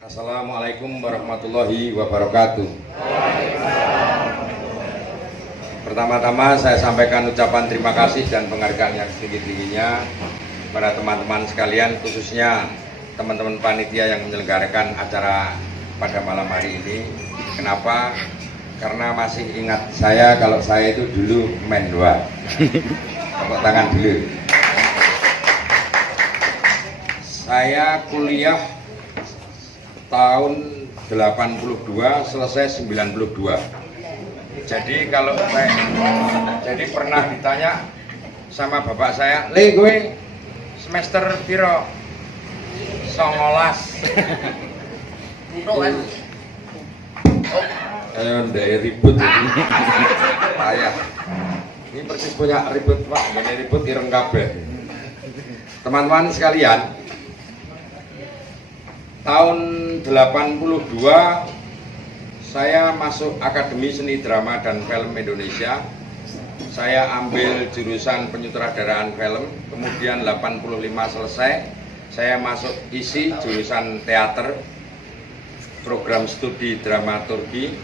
Assalamualaikum warahmatullahi wabarakatuh. Pertama-tama saya sampaikan ucapan terima kasih dan penghargaan yang setinggi-tingginya kepada teman-teman sekalian, khususnya teman-teman panitia yang menyelenggarakan acara pada malam hari ini. Kenapa? Karena masih ingat saya kalau saya itu dulu Menwa. Tepuk tangan dulu. Saya kuliah tahun 82, selesai 92. Jadi kalau pernah ditanya sama bapak saya, "Le gue semester piro?" 19. Ayo ndek ribut ini. Payah. Ini persis punya ribut, Pak. Ini ribut ireng kabeh. Teman-teman sekalian, tahun 82 saya masuk Akademi Seni Drama dan Film Indonesia. Saya ambil jurusan penyutradaraan film, kemudian 85 selesai saya masuk isi jurusan teater, program studi dramaturgi.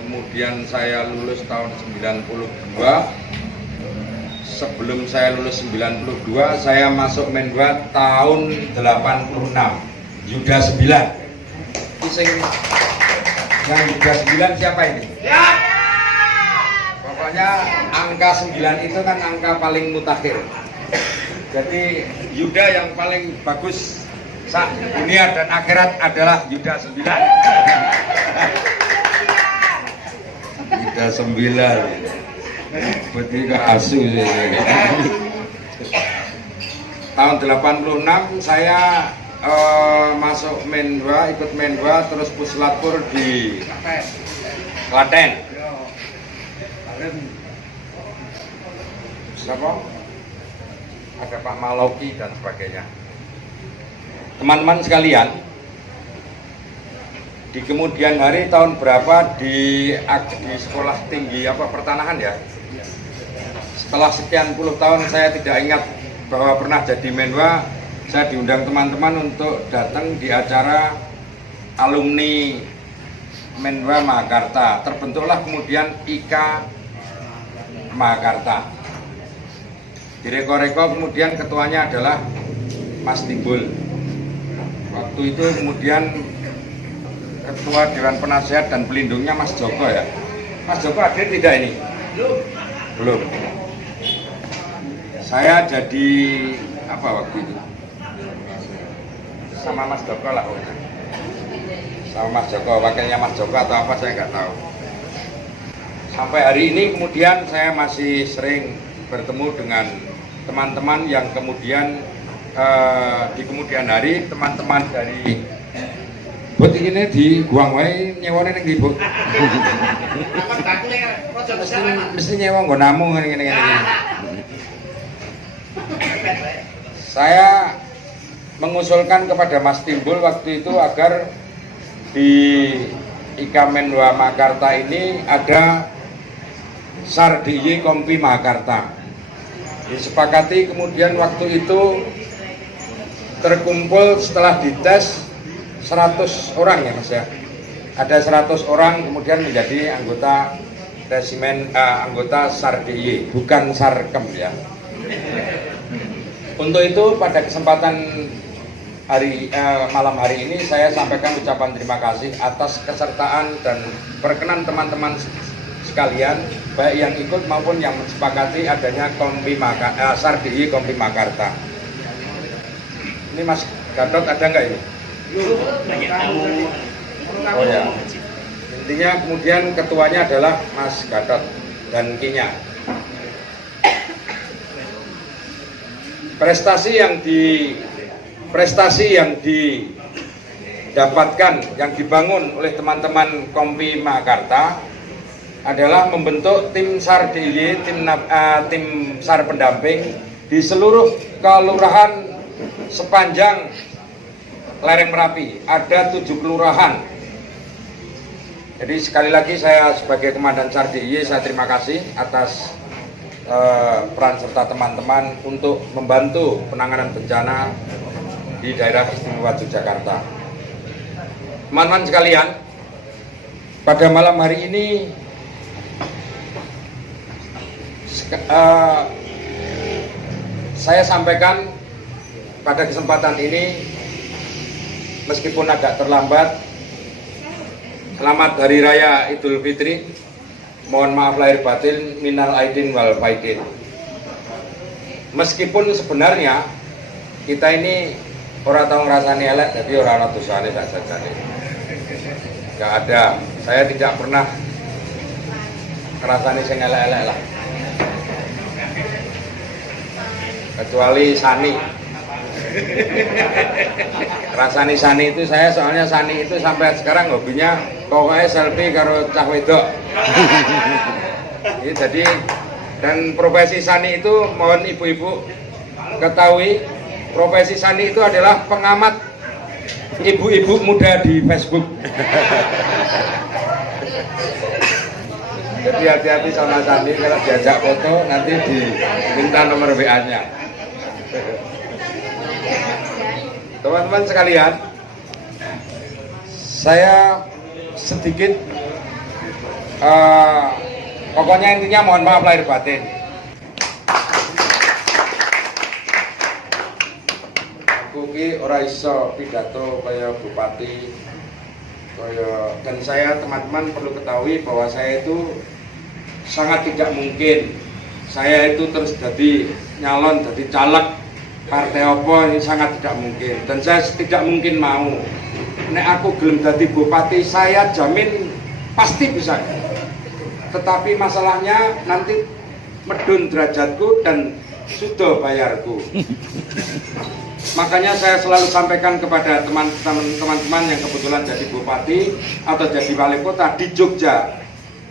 Kemudian saya lulus tahun 92. Sebelum saya lulus 92 saya masuk Menwa tahun 86. Yuda 9. Yang Yuda 9 siapa ini? Ya. Pokoknya angka 9 itu kan angka paling mutakhir. Jadi Yuda yang paling bagus saat dunia dan akhirat adalah Yuda 9. Yuda 9. Berarti ke asu. Tahun 86 saya masuk Menwa, ikut Menwa, terus puslapur di Klaten. Siapa? Ada Pak Maloki dan sebagainya. Teman-teman sekalian, di kemudian hari tahun berapa di sekolah tinggi pertanahan ya. Setelah sekian puluh tahun saya tidak ingat bahwa pernah jadi Menwa. Saya diundang teman-teman untuk datang di acara alumni Menwa Mahakarta. Terbentuklah kemudian IKA Mahakarta. Di Reko-Reko kemudian ketuanya adalah Mas Timbul. Waktu itu kemudian ketua Dewan Penasehat dan pelindungnya Mas Joko ya. Mas Joko hadir tidak ini? Belum. Saya jadi apa waktu itu? Sama Mas Joko lah, sama Mas Joko, wakilnya Mas Joko atau apa saya nggak tahu. Sampai hari ini kemudian saya masih sering bertemu dengan teman-teman yang kemudian di kemudian hari teman-teman dari buat ini di Guang Wai nyewone ning ndi, Bu? Mesti nyewa nggo namu ngene. Saya mengusulkan kepada Mas Timbul waktu itu agar di IKA Menwa Mahakarta ini ada SAR DIY Kompi Mahakarta. Disepakati kemudian waktu itu terkumpul setelah dites 100 orang ya Mas ya. Ada 100 orang kemudian menjadi anggota resimen anggota SAR DIY, bukan SARKEM ya. Untuk itu pada kesempatan malam hari ini saya sampaikan ucapan terima kasih atas kesertaan dan berkenan teman-teman sekalian, baik yang ikut maupun yang mensepakati adanya SAR DIY Kompi Mahakarta. Ini Mas Gatot ada nggak ini? Oh ya. Intinya kemudian ketuanya adalah Mas Gatot dan Kinya. Prestasi yang didapatkan, yang dibangun oleh teman-teman Kompi Mahakarta adalah membentuk tim SAR DIY, tim SAR pendamping di seluruh kelurahan sepanjang lereng Merapi. Ada 7 kelurahan. Jadi sekali lagi saya sebagai Komandan SAR DIY saya terima kasih atas peran serta teman-teman untuk membantu penanganan bencana di daerah istimewa Yogyakarta. Teman-teman sekalian, pada malam hari ini saya sampaikan pada kesempatan ini, meskipun agak terlambat, selamat Hari Raya Idul Fitri. Mohon maaf lahir batin, minal aidin wal faidin. Meskipun sebenarnya kita ini orang tahu ngerasani elek, jadi orang ana dosane sak jajane. Enggak ada. Saya tidak pernah ngerasani sing elek-elek lah. Kecuali Sani. Rasani Sani itu saya, soalnya Sani itu sampai sekarang hobinya pokoknya selfie karo cah wedok. Jadi, dan profesi Sani itu, mohon ibu-ibu ketahui, profesi Sani itu adalah pengamat ibu-ibu muda di Facebook. Jadi hati-hati sama Sani, kalau diajak foto nanti diminta nomor WA-nya. Teman-teman sekalian, saya sedikit pokoknya intinya mohon maaf lahir batin. Aku ki ora iso pidato kaya bupati kaya, dan saya teman-teman perlu ketahui bahwa saya itu sangat tidak mungkin saya itu terus jadi nyalon, jadi caleg partai apa, ini sangat tidak mungkin, dan saya tidak mungkin mau. Nek aku gelem dadi bupati, saya jamin pasti bisa. Tetapi masalahnya nanti medun derajatku dan sudah bayarku. Makanya saya selalu sampaikan kepada teman-teman yang kebetulan jadi bupati atau jadi wali kota di Jogja.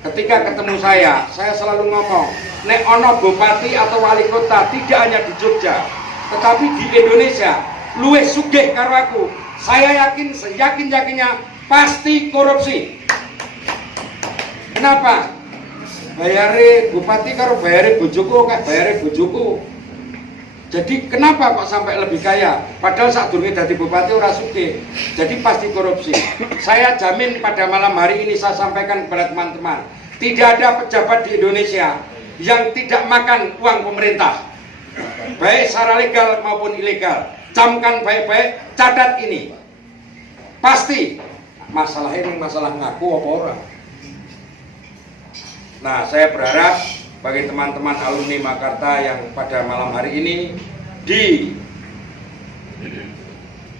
Ketika ketemu saya selalu ngomong, nek ono bupati atau wali kota tidak hanya di Jogja, tetapi di Indonesia luwih sugih karo aku. Saya yakin, seyakin-yakinnya pasti korupsi. Kenapa? Bayare bupati karo bayare bojoku kayak bayare bojoku. Jadi kenapa kok sampai lebih kaya? Padahal saat durunge dadi bupati ora sugih. Jadi pasti korupsi. Saya jamin pada malam hari ini saya sampaikan kepada teman-teman, tidak ada pejabat di Indonesia yang tidak makan uang pemerintah, baik secara legal maupun ilegal. Camkan baik-baik, catat ini. Pasti masalah ini masalah ngaku apa orang. Nah, saya berharap bagi teman-teman alumni Makarta yang pada malam hari ini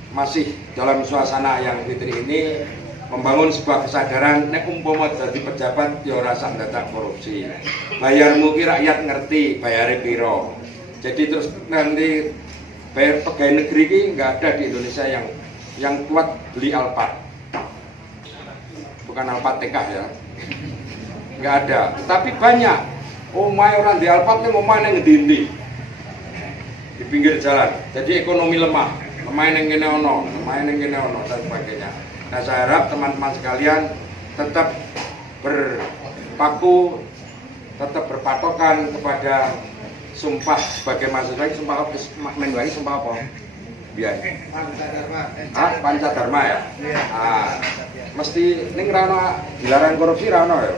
masih dalam suasana yang fitri ini membangun sebuah kesadaran, nek umpama dadi pejabat ya ora sak dadak korupsi. Bayarmu ki rakyat ngerti bayare piro. Jadi terus nanti bayar pegawai negeri ki nggak ada di Indonesia yang kuat beli Alphard. Bukan Alphard TK ya. Nggak ada, tapi banyak. Oh, orang di Alphard nih mau main yang ngendi di pinggir jalan. Jadi ekonomi lemah, main yang gini ono, dan sebagainya. Nah, saya harap teman-teman sekalian tetap berpaku, tetap berpatokan kepada sumpah sebagai mahasiswa. Sumpah apa? Menwai sumpah apa? Biar. Pancadharma ya. Mesti ning rano dilarang korupsi rano ya.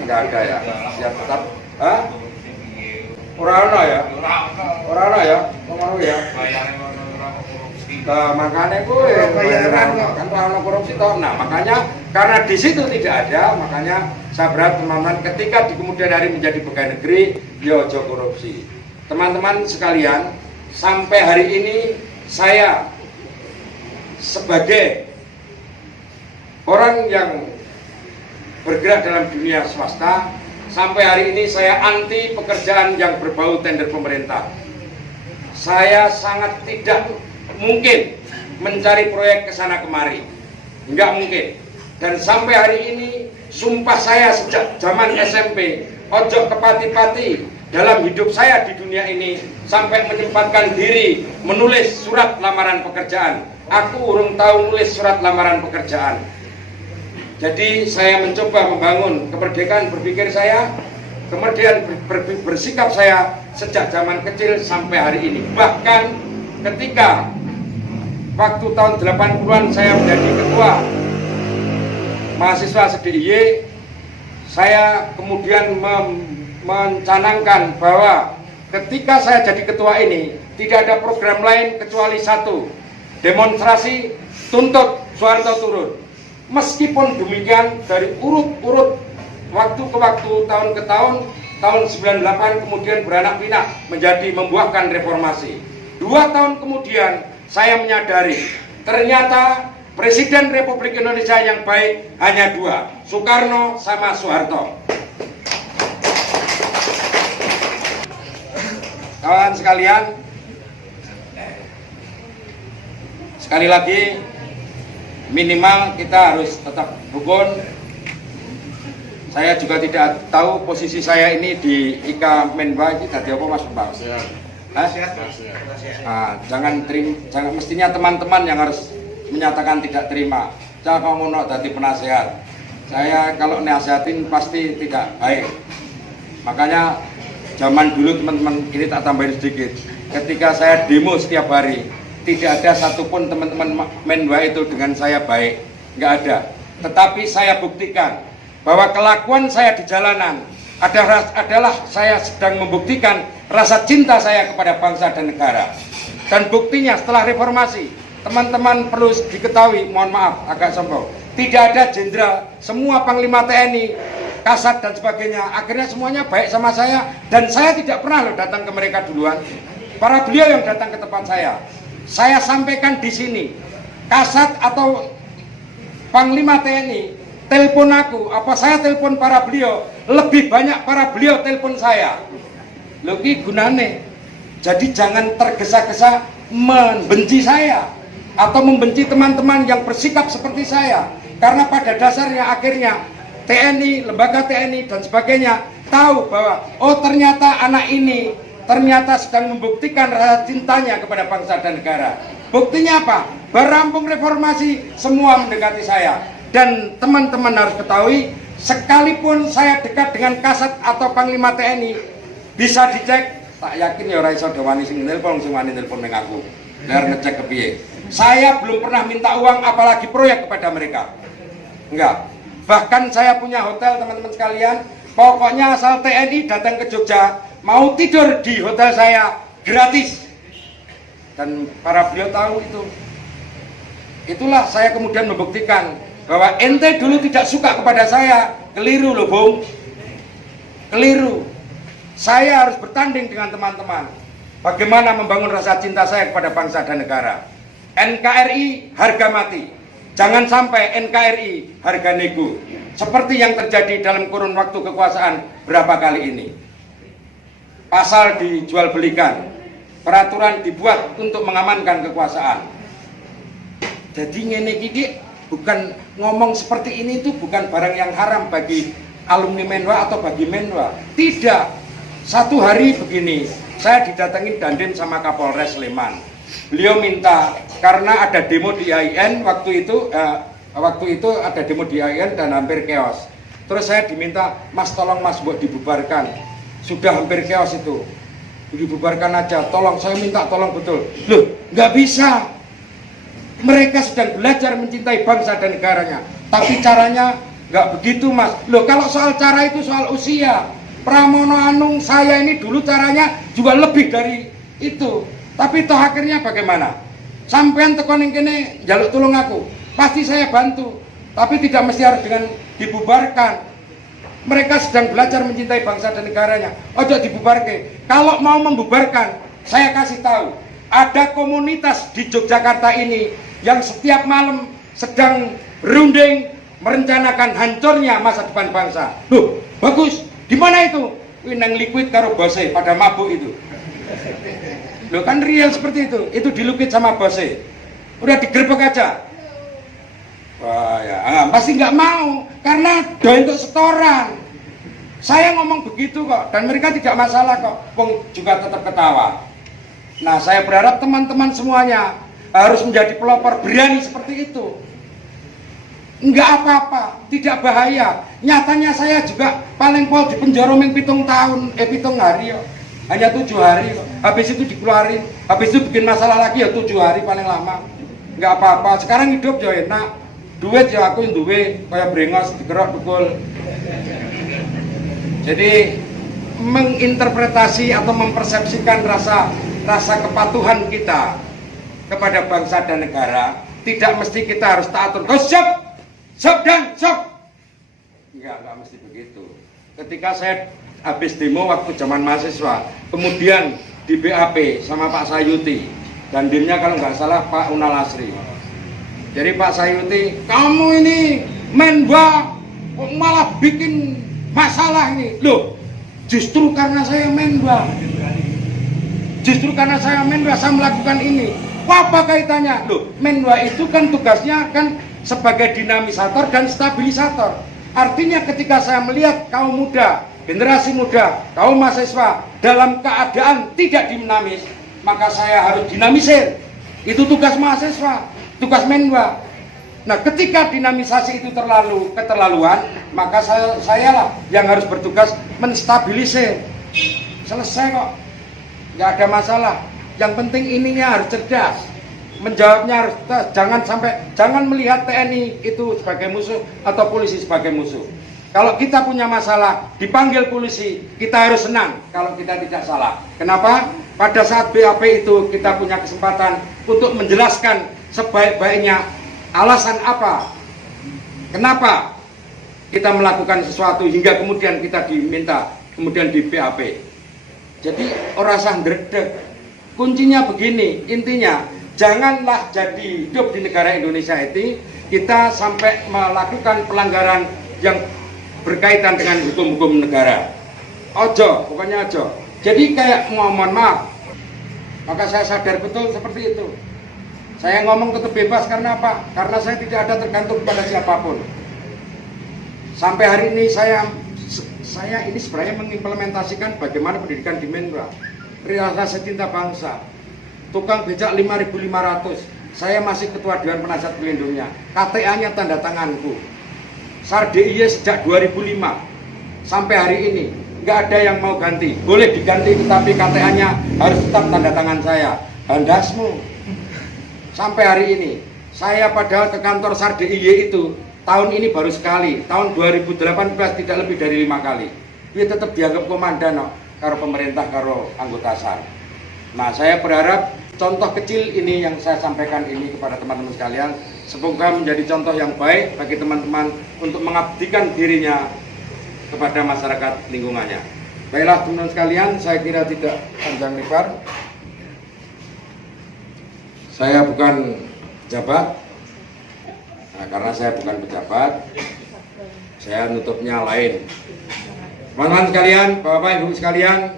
Enggak ada ya. Ya tetap. Ora ono ya. Ora ono ya. Ngono ya. Makanya gue kan rano korupsi toh. Nah, makanya karena di situ tidak ada, makanya saya berharap teman-teman ketika di kemudian hari menjadi pegawai negeri, ya ojo korupsi. Teman-teman sekalian, sampai hari ini saya sebagai orang yang bergerak dalam dunia swasta, sampai hari ini saya anti pekerjaan yang berbau tender pemerintah. Saya sangat tidak mungkin mencari proyek kesana kemari, nggak mungkin. Dan sampai hari ini sumpah saya sejak zaman SMP, ojo kepati-pati dalam hidup saya di dunia ini sampai menyempatkan diri menulis surat lamaran pekerjaan. Aku urung tahu nulis surat lamaran pekerjaan. Jadi saya mencoba membangun kemerdekaan berpikir saya, kemudian bersikap saya sejak zaman kecil sampai hari ini. Bahkan ketika waktu tahun 80-an saya menjadi ketua mahasiswa SDIY, saya kemudian mencanangkan bahwa ketika saya jadi ketua ini tidak ada program lain kecuali satu, demonstrasi tuntut Soeharto turun. Meskipun demikian, dari urut-urut waktu ke waktu, tahun ke tahun 98 kemudian beranak pinak menjadi membuahkan reformasi. 2 tahun kemudian saya menyadari ternyata Presiden Republik Indonesia yang baik hanya 2, Soekarno sama Soeharto. Kawan sekalian, sekali lagi minimal kita harus tetap rukun. Saya juga tidak tahu posisi saya ini di IKA Menwa ini tadi apa Mas Bambang? Jangan mestinya teman-teman yang harus menyatakan tidak terima. Jangan ngono dadi penasehat. Saya kalau nasihatin pasti tidak baik. Makanya zaman dulu teman-teman, ini tak tambahin sedikit. Ketika saya demo setiap hari, tidak ada satupun teman-teman Menwa itu dengan saya baik, nggak ada. Tetapi saya buktikan bahwa kelakuan saya di jalanan adalah saya sedang membuktikan rasa cinta saya kepada bangsa dan negara. Dan buktinya setelah reformasi, teman-teman perlu diketahui, mohon maaf agak sombong, tidak ada jenderal, semua panglima TNI, Kasat dan sebagainya, akhirnya semuanya baik sama saya, dan saya tidak pernah loh datang ke mereka duluan. Para beliau yang datang ke tempat saya. Saya sampaikan di sini, Kasat atau Panglima TNI telepon aku, apa saya telepon para beliau, lebih banyak para beliau telepon saya. Loh ki gunane. Jadi jangan tergesa-gesa membenci saya atau membenci teman-teman yang bersikap seperti saya, karena pada dasarnya akhirnya TNI, lembaga TNI dan sebagainya tahu bahwa oh ternyata anak ini ternyata sedang membuktikan rasa cintanya kepada bangsa dan negara. Buktinya apa? Berampung reformasi semua mendekati saya. Dan teman-teman harus ketahui, sekalipun saya dekat dengan Kasat atau Panglima TNI, bisa dicek, tak yakin ya ora iso dewani sing nelpon sing wani nelpon ning aku. Biar ngecek kepiye. Saya belum pernah minta uang apalagi proyek kepada mereka. Enggak. Bahkan saya punya hotel teman-teman sekalian, pokoknya asal TNI datang ke Jogja, mau tidur di hotel saya gratis. Dan para beliau tahu itu. Itulah saya kemudian membuktikan bahwa ente dulu tidak suka kepada saya. Keliru loh Bung. Keliru. Saya harus bertanding dengan teman-teman. Bagaimana membangun rasa cinta saya kepada bangsa dan negara. NKRI harga mati. Jangan sampai NKRI harga nego. Seperti yang terjadi dalam kurun waktu kekuasaan berapa kali ini. Pasal dijual belikan. Peraturan dibuat untuk mengamankan kekuasaan. Jadi ngene iki bukan ngomong seperti ini itu bukan barang yang haram bagi alumni Menwa atau bagi Menwa. Tidak. Satu hari begini, saya didatengin Dandim sama Kapolres Sleman. Beliau minta karena ada demo di IAIN waktu itu ada demo di IAIN dan hampir chaos. Terus saya diminta, Mas tolong Mas buat dibubarkan. Sudah hampir chaos itu. Dibubarkan aja, tolong, saya minta tolong betul. Loh, nggak bisa. Mereka sedang belajar mencintai bangsa dan negaranya. Tapi caranya nggak begitu Mas. Loh, kalau soal cara itu soal usia. Pramono Anung saya ini dulu caranya juga lebih dari itu. Tapi toh akhirnya bagaimana? Sampean tekoning kene jaluk tolong aku. Pasti saya bantu. Tapi tidak mesti harus dengan dibubarkan. Mereka sedang belajar mencintai bangsa dan negaranya. Ojo dibubarkan. Kalau mau membubarkan, saya kasih tahu. Ada komunitas di Yogyakarta ini yang setiap malam sedang berunding merencanakan hancurnya masa depan bangsa. Loh, bagus. Di mana itu? Nang liquid karo bose pada mabuk itu. Loh kan real seperti itu. Itu dilukit sama bose. Udah digerebek aja. Wah ya, pasti nggak mau karena doa untuk setoran. Saya ngomong begitu kok dan mereka tidak masalah kok. Pung juga tetap ketawa. Nah, saya berharap teman-teman semuanya harus menjadi pelopor berani seperti itu. Enggak apa-apa, tidak bahaya. Nyatanya saya juga paling pol di penjara ming 7 hari yo. Hanya 7 hari yo. Habis itu dikeluarin, habis itu bikin masalah lagi ya 7 hari paling lama. Enggak apa-apa, sekarang hidup ya enak. Duit ya aku duwe kaya brengos dikerok tukul. Jadi menginterpretasi atau mempersepsikan rasa kepatuhan kita kepada bangsa dan negara, tidak mesti kita harus taat. Oh, siap dan siap. Enggak mesti begitu. Ketika saya habis demo waktu zaman mahasiswa, kemudian di BAP sama Pak Sayuti, dan dimnya kalau nggak salah Pak Unal Asri. Jadi Pak Sayuti, kamu ini Menwa malah bikin masalah ini. Loh, justru karena saya Menwa. Justru karena saya Menwa saya melakukan ini. Apa kaitannya? Loh, Menwa itu kan tugasnya kan sebagai dinamisator dan stabilisator. Artinya ketika saya melihat kaum muda, generasi muda, kaum mahasiswa dalam keadaan tidak dinamis, maka saya harus dinamisir. Itu tugas mahasiswa, tugas Menwa. Nah, ketika dinamisasi itu keterlaluan, maka saya lah yang harus bertugas menstabilisir. Selesai kok, nggak ada masalah. Yang penting ininya harus cerdas, menjawabnya harus jangan melihat TNI itu sebagai musuh atau polisi sebagai musuh. Kalau kita punya masalah dipanggil polisi, kita harus senang kalau kita tidak salah. Kenapa? Pada saat BAP itu kita punya kesempatan untuk menjelaskan sebaik-baiknya alasan apa, kenapa kita melakukan sesuatu hingga kemudian kita diminta kemudian di BAP. Jadi orang sah ndredeg. Kuncinya begini, intinya janganlah jadi hidup di negara Indonesia ini kita sampai melakukan pelanggaran yang berkaitan dengan hukum-hukum negara. Ojo, pokoknya ojo. Jadi kayak mohon maaf, maka saya sadar betul seperti itu. Saya ngomong tetap bebas karena apa? Karena saya tidak ada tergantung pada siapapun. Sampai hari ini saya ini sebenarnya mengimplementasikan bagaimana pendidikan di Menwa. Rasa cinta bangsa. Tukang becak 5.500. Saya masih ketua Dewan Penasihat Pelindungnya. KTA-nya tanda tanganku. SAR DIY sejak 2005 sampai hari ini nggak ada yang mau ganti. Boleh diganti tetapi KTA-nya harus tetap tanda tangan saya. Bandasmu. Sampai hari ini saya padahal ke kantor SAR DIY itu tahun ini baru sekali. Tahun 2018 tidak lebih dari 5 kali. Dia tetap dianggap komandan karo pemerintah karo anggota SAR. Nah, saya berharap contoh kecil ini yang saya sampaikan ini kepada teman-teman sekalian, semoga menjadi contoh yang baik bagi teman-teman untuk mengabdikan dirinya kepada masyarakat lingkungannya. Baiklah teman-teman sekalian, saya kira tidak panjang lebar. Saya bukan pejabat, nah, karena saya bukan pejabat, saya nutupnya lain. Teman-teman sekalian, Bapak Ibu sekalian,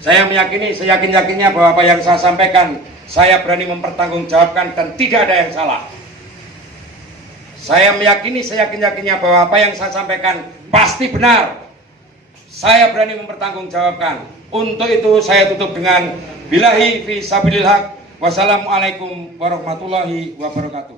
saya meyakini, seyakin-yakinnya bahwa apa yang saya sampaikan, saya berani mempertanggungjawabkan dan tidak ada yang salah. Saya meyakini, seyakin-yakinnya bahwa apa yang saya sampaikan pasti benar. Saya berani mempertanggungjawabkan. Untuk itu saya tutup dengan billahi fi sabilil haq. Wassalamualaikum warahmatullahi wabarakatuh.